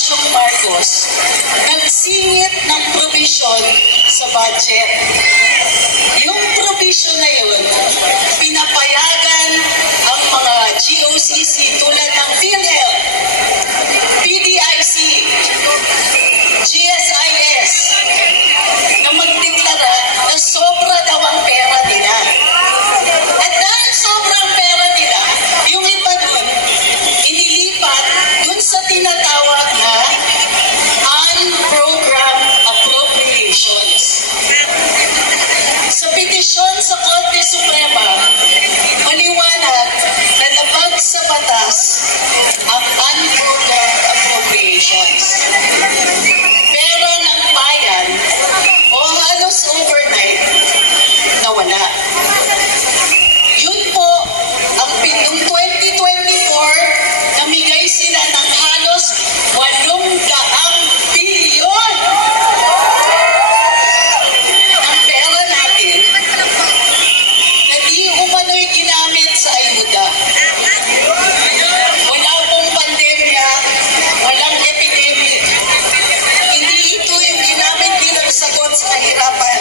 Administrasyong Marcos, nagsingit ng provision sa budget. Yung provision na yun, pinapayagan ang mga GOCC tulad ng PhilHealth, PDIC, GSIS, na magdeklara na sobra daw ang pera nila. At dahil sobrang pera nila, yung iba dun, inilipat dun sa tinatawag na unprogrammed appropriations. Sa petisyon sa Korte Suprema, maliwanag na labag sa batas ang unprogrammed appropriations. Pera ng bayan o halos overnight nawala. Yun po ang noong 2024, namigay sila ng halos 800 bilyon. Ang pera natin na di umano'y ginamit sa ayuda. Wala pong pandemya, walang epidemic. Hindi ito yung ginamit bilang sagot sa kahirapan.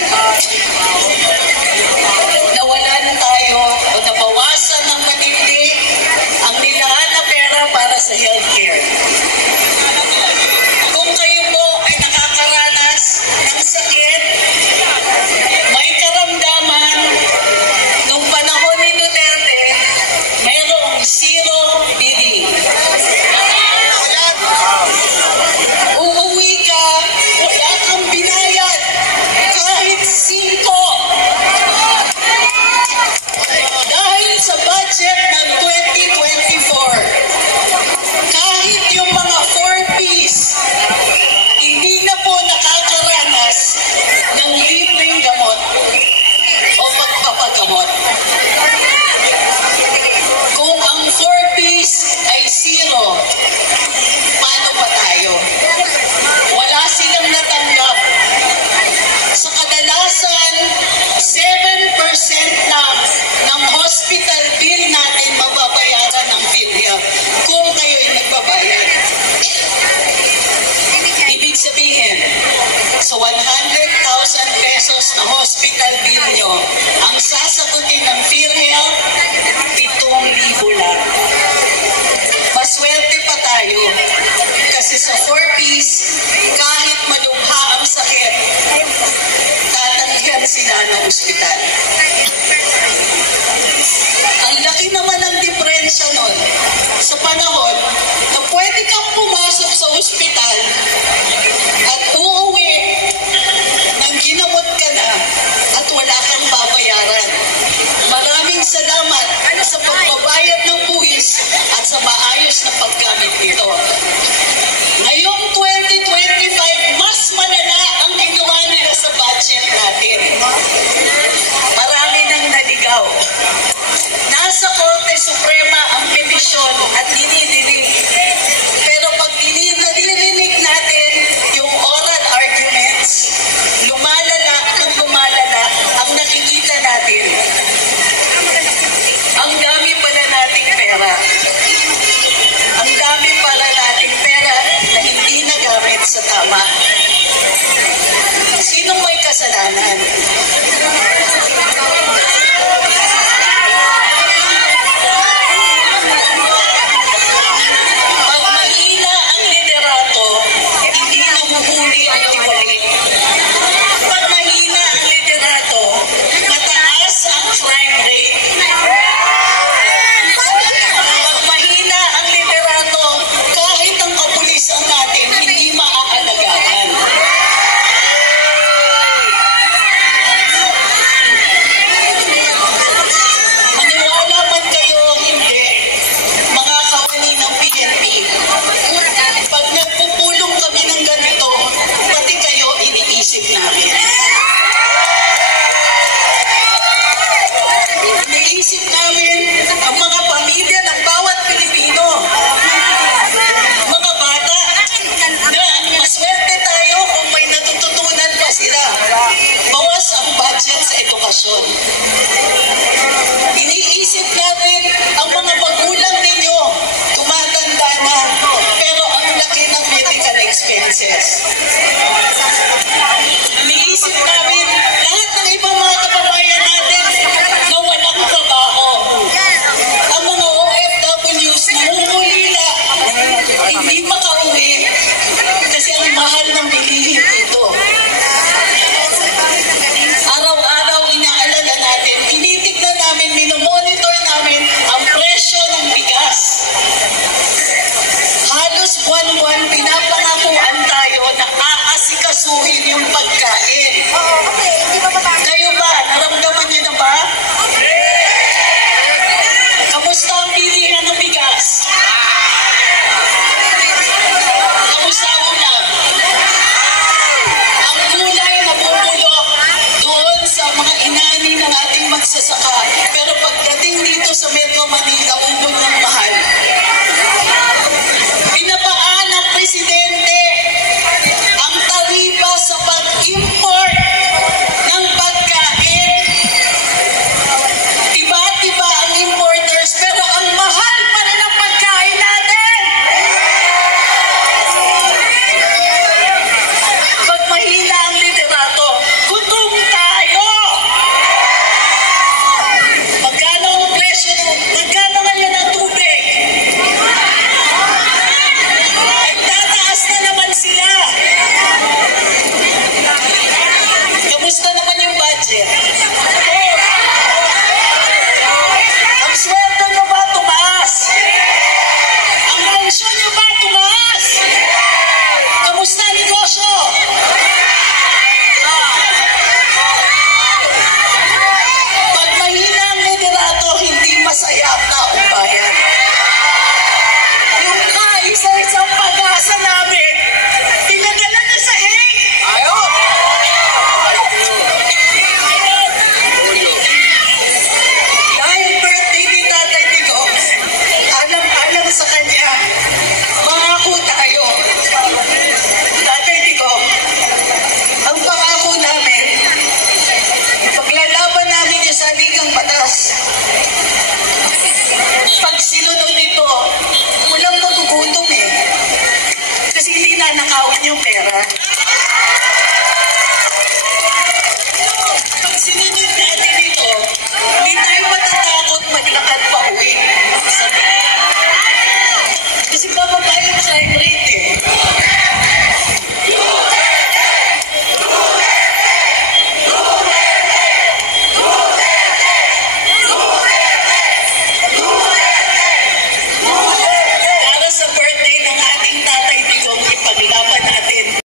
Nawalan tayo o nabawasan ng matindi ang nilaan na pera para sa healthcare. Kung kayo po ay nakakaranas ng sakit, may karamdaman, nung panahon ni Duterte, mayroong zero bidding. Uuwi ka, wala kang binayad, kahit 5. Dahil sa budget ng 2024, kahit yung mga 4Ps, hindi na po nakakaranas ng libreng gamot o pagpapagamot. Kung ang 4Ps ay 0,